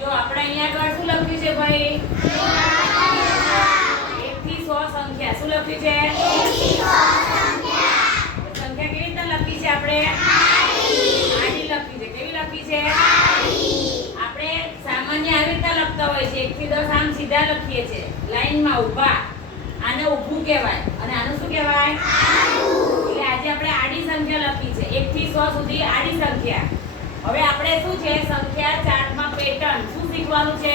જો આપણે અહીંયા આગળ શું લખ્યું છે ભાઈ? એક થી સો સંખ્યા. શું લખ્યું છે? સંખ્યા કેવી રીતના લખી છે આપણે? આડી લખી છે. કેવી લખી છે? આપણે સામાન્ય આવી રીતના લખતા હોય છે. એક થી દસ આમ સીધા લખીએ છીએ. લાઈનમાં ઊભા. આને ઊભું કહેવાય. અને આનું શું કહેવાય? એટલે આજે આપણે આડી સંખ્યા લખી છે. એક થી સો સુધી આડી સંખ્યા. હવે આપણે શું છે? સંખ્યા ચાર્ટમાં પેટર્ન શું શીખવાનું છે?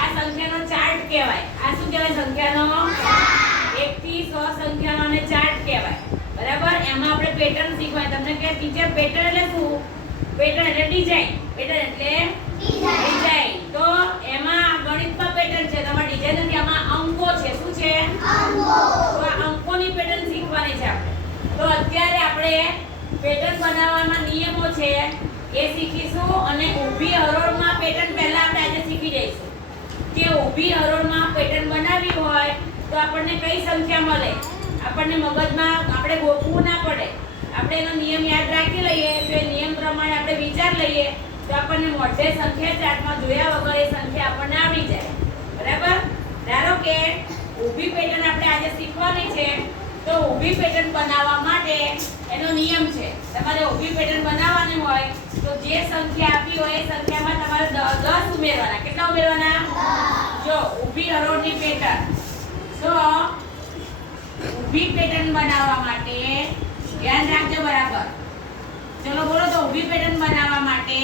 આ સંખ્યાનો ચાર્ટ કહેવાય. આ શું કહેવાય? સંખ્યાનો એક થી સો સંખ્યાનો અને ચાર્ટ કહેવાય. બરાબર? એમાં આપણે પેટર્ન શીખવાય. તમને કે ટીચર પેટર્ન એટલે શું? પેટર્ન એટલે ડિઝાઇન પેટર્ન એટલે ડિઝાઇન તો એમાં ગણિતમાં પેટર્ન છે. તમારે ડિઝાઇન નથી. આમાં અંકો છે. શું છે? તો આ અંકોની પેટર્ન શીખવાની છે આપણે. તો અત્યારે આપણે પેટર્ન બનાવવાના નિયમો છે, એ શીખીશું અને ઊભી હરોળમાં પેટર્ન પહેલા આપણે આજે શીખી જઈશું. કે ઊભી હરોળમાં પેટર્ન બનાવવી હોય, તો આપણને કઈ સંખ્યા મળે? આપણને મગજમાં આપણે ગોખવું ના પડે. આપણે એનો નિયમ યાદ રાખી લઈએ તો એ નિયમ પ્રમાણે આપણે વિચાર લઈએ, તો આપણને મોઢે સંખ્યા ચાર્ટમાં જોયા વગર એ સંખ્યા આપણને આવડી જાય. બરાબર? ધારો કે ઊભી પેટર્ન આપણે આજે શીખવાની છે ઊભી પેટર્ન બનાવવા માટે એનો નિયમ છે. તમારે ઊભી પેટર્ન બનાવવાની હોય તો જે સંખ્યા આપી હોય એ સંખ્યામાં તમારે દસ ઉમેરવાના. કેટલા ઉમેરવાના? જો, ઊભી હરોળની પેટર્ન તો ઊભી પેટર્ન બનાવવા માટે ધ્યાન રાખજો બરાબર. ચલો, બોલો તો, ઊભી પેટર્ન બનાવવા માટે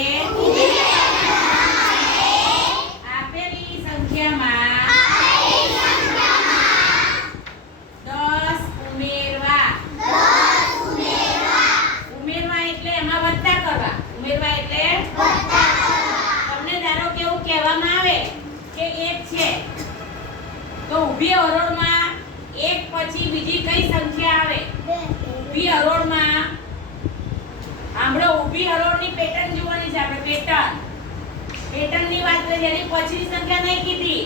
આપેલી સંખ્યામાં દસ ઉમેરવા ઉમેરવા એટલે એમાં વત્તા કરવા ઉમેરવા એટલે તમને ધારો કે એવું કહેવામાં આવે કે એક છે તો ઊભી હરોળમાં એક પછી બીજી કઈ સંખ્યા આવે? ઊભી હરોળમાં આપણે ઊભી હરોળની પેટર્ન જોવાની છે આપણે પેટર્ન પેટર્નની વાત કરી એની પછીની સંખ્યા નહીં કીધી.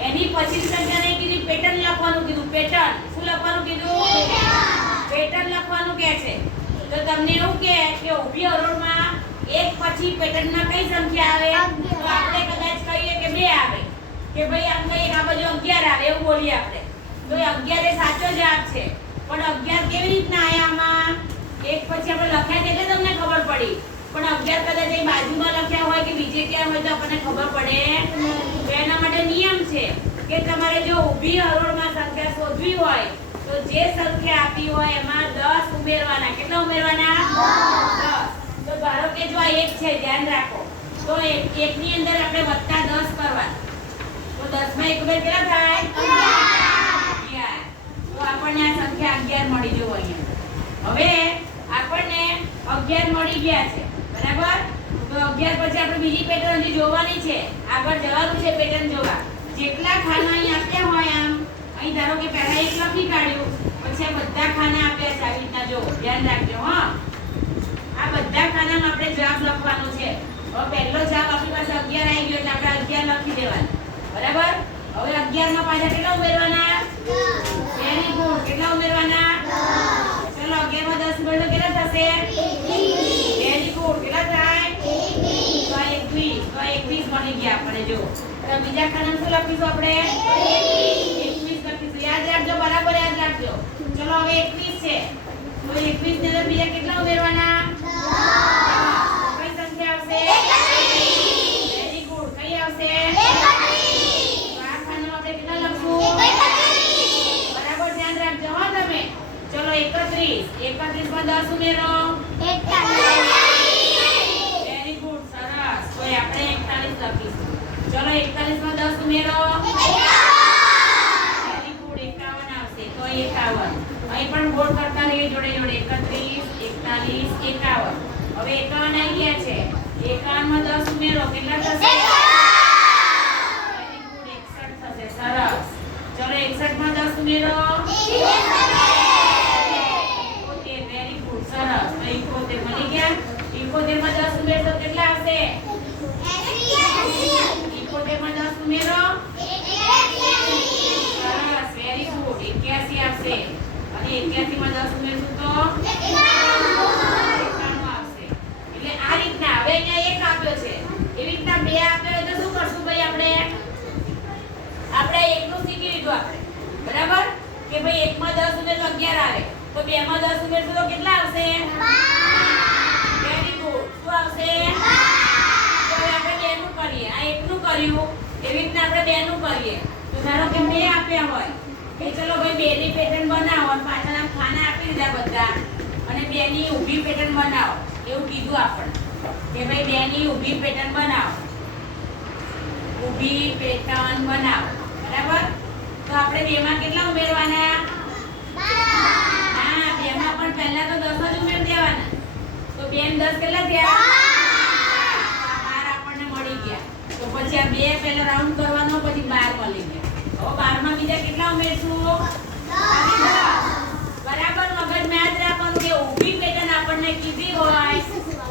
એની પછીની સંખ્યા નહીં કીધી પેટર્ન લખવાનું કીધું. પેટર્ન શું લખવાનું કીધું? પેટર્ન લખવાનું કે છે. તો તમને એવું કે કે ઊભી હરોળમાં એક પછી પેટર્નમાં કઈ સંખ્યા આવે? તો આપણે કદાચ કહીએ કે બે આવે. કે ભાઈ આમ કઈ આ બાજુ 11 આવે એવું બોલીએ આપણે. તો એ 11 એ સાચો જવાબ છે. પણ 11 કેવી રીતના આવ્યા આમાં? એક પછી આપણે લખ્યા એટલે તમને ખબર પડી. પણ 11 કદાચ એ બાજુમાં લખ્યા હોય કે બીજે ક્યાં હોય તો આપણને ખબર પડે. એના માટે નિયમ છે કે તમારે જો ઊભી હરોળમાં સંખ્યા શોધવી હોય, તો જે સંખ્યા આપી હોય એમાં દસ ઉમેરવાના. કેટલા ઉમેરવાના? 10 તો ધારો કે જો આ એક છે, ધ્યાન રાખો. તો એક, એકની અંદર આપણે વત્તા દસ કરવાના. 10 માં એક ઉમેર કેટલા થાય? 11 તો આપણને આ સંખ્યા 11 મળી જવો અહીંયા. હવે આપણને 11 મળી ગયા છે. બરાબર? તો 11 પછી આપણે બીજી પેટર્ન જોવાની છે. આગળ જવાનું છે પેટર્ન જોવા. જેટલા ખાના અહીં આપ્યા હોય આમ, અહીં ધારો કે પહેલા એક લખી કાઢ્યું, પછી આ બધા ખાના આપ્યા છે. રીતના જો, ધ્યાન રાખજો, હા. આ બધા ખાનામાં આપણે જવાબ લખવાનો છે. પહેલો જવાબ આપણી પાસે 11 આવી ગયો એટલે આપણે 11 લખી દેવાના. બરાબર? હવે 11 માં પાછા કેટલા ઉમેરવાના? વેરી ગુડ કેટલા ઉમેરવાના? ચલો 11 માં 10 ઉમેરો કેટલા થશે? વેરી ગુડ કેટલા થાય? તો આ 21 તો આ 21 બની ગયા આપણે જો. તો બીજા ખાનામાં શું લખીશું આપણે? 21 લખીશું. યાદ રાખજો બરાબર યાદ રાખજો. ચલો હવે 21 છે. તો 21 ને અંદર બીજા કેટલા ઉમેરવાના? કઈ સંખ્યા આવશે? વેરી ગુડ કઈ આવશે તો આ ખાનામાં આપણે કેટલા લખશું બરાબર ધ્યાન રાખજો હો તમે ચલો 31 31 માં 10 ઉમેરો. વેરી ગુડ સરસ. કોઈ આપણે 41 લખીશું. ચલો 41 માં દસ ઉમેરો. વેરી ગુડ 51 આવશે. તો 51 અહીં પણ બોર્ડ કરતા રહીએ જોડે જોડે. 31 41 51 હવે 51 આવી ગયા છે. 51 માં દસ ઉમેરો. કેટલા થશે? અને 81 માં 10 ઉમેરશું આવશે. એટલે આ રીતના. હવે અહીંયા 1 આપ્યો છે. એવી રીતના 2 આપ્યો એટલે શું કરશું ભાઈ આપણે? આપણે 1 નું શીખી બરાબર? કે ભાઈ 1 માં 10 ઉમેરશું 11 આવે. તો 2 માં 10 ઉમેરશું કેટલા આવશે? 5 વેરી આવશે? તો આપણે 2 કરીએ. આ 1 કર્યું. એવી રીતના આપણે 2 કરીએ. તો ધારો કે બે આપ્યા હોય. કે ચલો ભાઈ બેની પેટર્ન બનાવો અને પાછળ આમ ખાના આપી દીધા બધા. અને બેની ઊભી પેટર્ન બનાવો. એવું કીધું આપણને. કે ભાઈ બેની ઊભી પેટર્ન બનાવો. ઊભી પેટર્ન બનાવો. બરાબર? તો આપણે બેમાં કેટલા ઉમેરવાના? હા બેમાં પણ પહેલા તો દસ જ ઉમેર દેવાના. તો બે ને દસ કેટલા થયા? બાર. આપણને મળી ગયા. તો પછી આ બે પહેલો રાઉન્ડ કરવાનો પછી બાર મળી ગયા. હવે બારમાં બીજા કેટલા ઉમેરશું. બરાબર મગજમાં યાદ રાખવાનું કે ઊભી પેટર્ન આપણને કીધી હોય.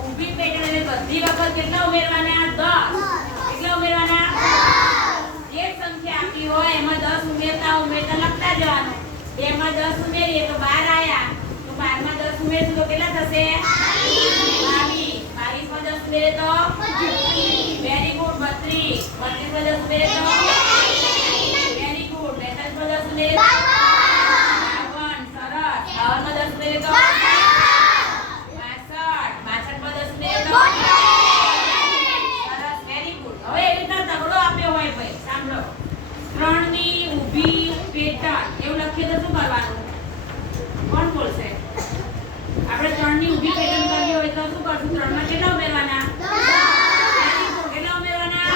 ઊભી પેટર્ન એટલે બધી વખત કેટલા ઉમેરવાના? કેટલા ઉમેરવાના? જે સંખ્યા આપી હોય એમાં દસ ઉમેરતા ઉમેરતા લખતા જવાનું. બેમાં દસ ઉમેરીએ તો બાર આયા. તો બારમાં દસ ઉમેરશું તો કેટલા થશે? બાવીસ. બાવીસમાં દસ ઉમેરે તો? વેરી ગુડ બત્રીસ. માં દસ ઉમેરે તો? તો બાવન વેરી ગુડ હવે એવી રીતના આપ્યો હોય ભાઈ સાંભળો ત્રણની ઊભી પેટા. એવું લખીએ તો શું કરવાનું કોણ બોલશે આપણે ત્રણની ઊભી પેટર્ન કરવી હોય તો શું કરશું ત્રણમાં કેટલા ઉમેરવાના Very good. કેટલા ઉમેરવાના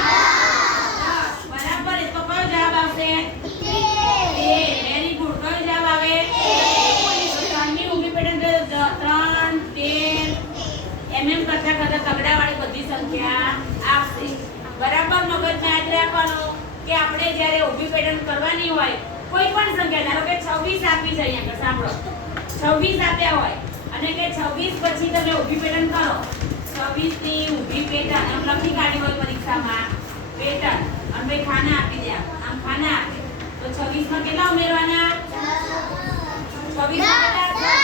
દસ. બરાબર એ તો કયો જવાબ આવશે બે વેરી ગુડ કયો જવાબ આવે તો ત્રણની ઊભી પેટર્ન તો દ- ત્રણ તેર એમ કરતા તગડા વાળી બધી સંખ્યા આવશે બરાબર મગજમાં યાદ રાખવાનો કે આપણે જ્યારે ઊભી પેટર્ન કરવાની હોય કોઈ પણ સંખ્યા ધારો કે 26 આપી છે અહીંયા સાંભળો 26 આપ્યા હોય અને કે 26 પછી તમે ઊભી પેટર્ન કરો 26 ની ઊભી પેટર્ન આમ લખી કાઢી હોય પરીક્ષામાં પેટર્ન અને ખાના આપી દે આમ ખાના આપે તો 26 માં કેટલા ઉમેરવાના 26 માં કેટલા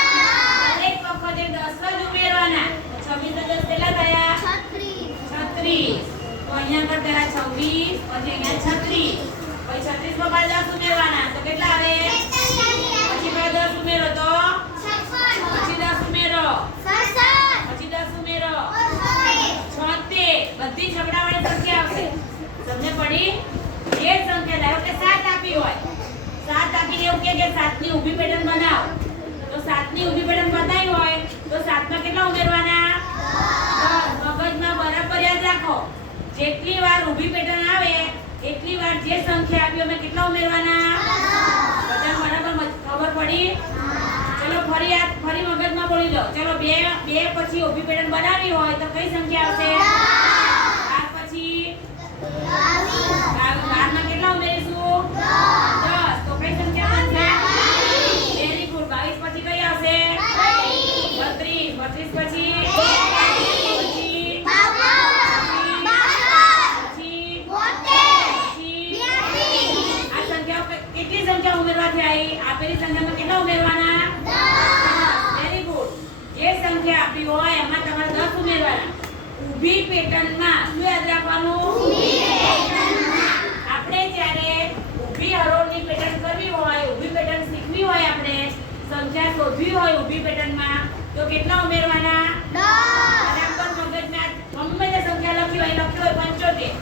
દરેક વખતે 10 જ ઉમેરવાના તો 26 ને 10 કેટલા થયા? છત્રીસ. તો અહીંયા આગળ પેલા છવ્વીસ પછી અહીંયા છત્રીસ. પછી છત્રીસમાં પાછા દસ ઉમેરવાના. તો કેટલા આવે? પછી પાછા દસ ઉમેરો તો? પછી દસ ઉમેરો? પછી દસ ઉમેરો? છોતેર. બધી છગડાવાળી સંખ્યા આવશે. તમને પડી? એ સંખ્યા ધારો કે સાત આપી હોય. સાત આપીને એવું કે સાતની ઊભી પેટર્ન બનાવ. તો સાતની ઊભી પેટર્ન બનાવી હોય તો સાતમાં કેટલા ઉમેરવાના? જેટલી વાર ઊભી પેટર્ન આવે, એટલી વાર જે સંખ્યા આપી અમે કેટલા ઉમેરવાના? બધા બરાબર ખબર પડી? ચલો, ફરી આ ફરી મગજમાં બોલી લો ચલો, બે બે પછી ઊભી પેટર્ન બનાવી હોય તો કઈ સંખ્યા આવશે? આ પછી? સંખ્યા આપી હોય એમાં તમારે દસ ઉમેરવાના. ઊભી પેટર્નમાં શું યાદ રાખવાનું? આપણે જ્યારે ઊભી હરોળની પેટર્ન કરવી હોય ઊભી પેટર્ન શીખવી હોય આપણે સંખ્યા શોધવી હોય ઊભી પેટર્નમાં તો કેટલા ઉમેરવાના? બરાબર મગજમાં ગમે તે સંખ્યા લખી હોય લખ્યો હોય પંચોતેર.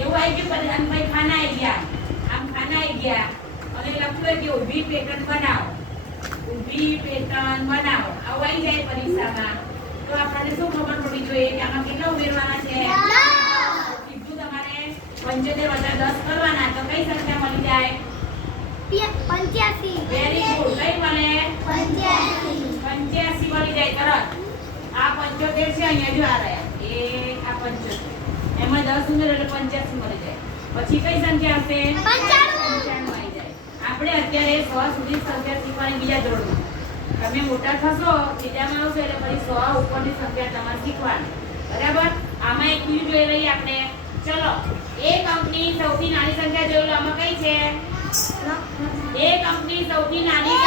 એવું આવી ગયું પછી ખાના આવી ગયા. આમ ખાના આવી ગયા. અને લખ્યું હોય કે ઊભી પેટર્ન બનાવો. ઊભી પેટર્ન બનાવો. આવું આવી જાય પરીક્ષામાં. તો આપણને શું ખબર પડવી જોઈએ કે આમાં કેટલા ઉમેરવાના છે? સીધું તમારે. પંચોતેર વત્તા દસ કરવાના તો કઈ સંખ્યા મળી જાય? પંચ્યાસી. વેરી ગુડ કઈ મળે? પંચ્યાસી. પંચ્યાસી મળી જાય. તરત. આ પંચોતેર છે અહીંયા જો આ રહ્યા. એ આ પંચોતેર. એમાં દસ ઉમેરો એટલે પંચ્યાસી મળી જાય. પછી કઈ સંખ્યા હશે? પંચાણું. આપણે અત્યારે સો સુધી સંખ્યા શીખવાની બીજા ધોરણમાં. તમે મોટા થશો, બીજામાં આવશો એટલે પછી સો ઉપરની સંખ્યા તમારે શીખવાની. બરાબર? આમાં એક બીજું જોઈ રહી આપણે. ચલો, એક અંકની સૌથી નાની સંખ્યા જોઈ લો, આમાં કઈ છે? એક અંકની સૌથી નાની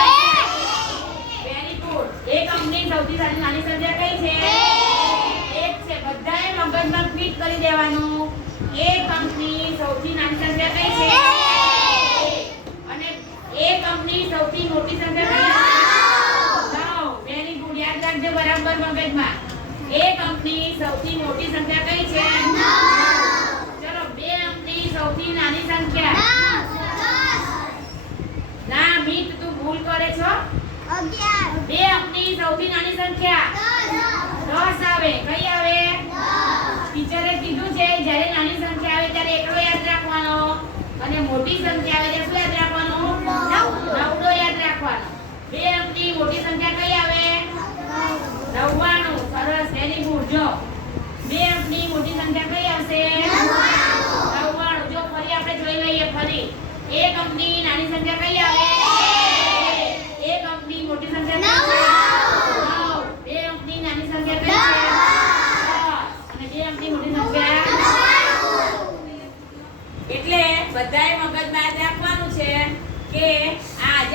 વેરી ગુડ એક અંકની સૌથી નાની નાની સંખ્યા કઈ છે? એક છે. બધાએ મગજમાં ફિટ કરી દેવાનું. એક અંકની સૌથી નાની સંખ્યા કઈ છે અને મોટી સંખ્યા કઈ નવ વેરી ગુડ યાદ રાખજો બરાબર મગજમાં એક અંકની સૌથી મોટી સંખ્યા કઈ છે ચલો બે અંકની સૌથી નાની સંખ્યા ના મિત તું ભૂલ કરે છો બે અંકની સૌથી નાની સંખ્યા દસ આવે. કઈ આવે? ટીચરે કીધું છે જ્યારે નાની સંખ્યા આવે ત્યારે એકડો યાદ રાખવાનો. અને મોટી સંખ્યા આવે ત્યારે શું યાદ રાખવાનું? નવડો. યાદ રાખવાનો. બે અંકની મોટી સંખ્યા કઈ આવે? નવ્વાણું. સરસ. વેરી ગુડ જો. બે અંકની મોટી સંખ્યા કઈ આવશે? નવ્વાણું. જો ફરી આપણે જોઈ લઈએ ફરી. એક અંકની નાની સંખ્યા કઈ આવે?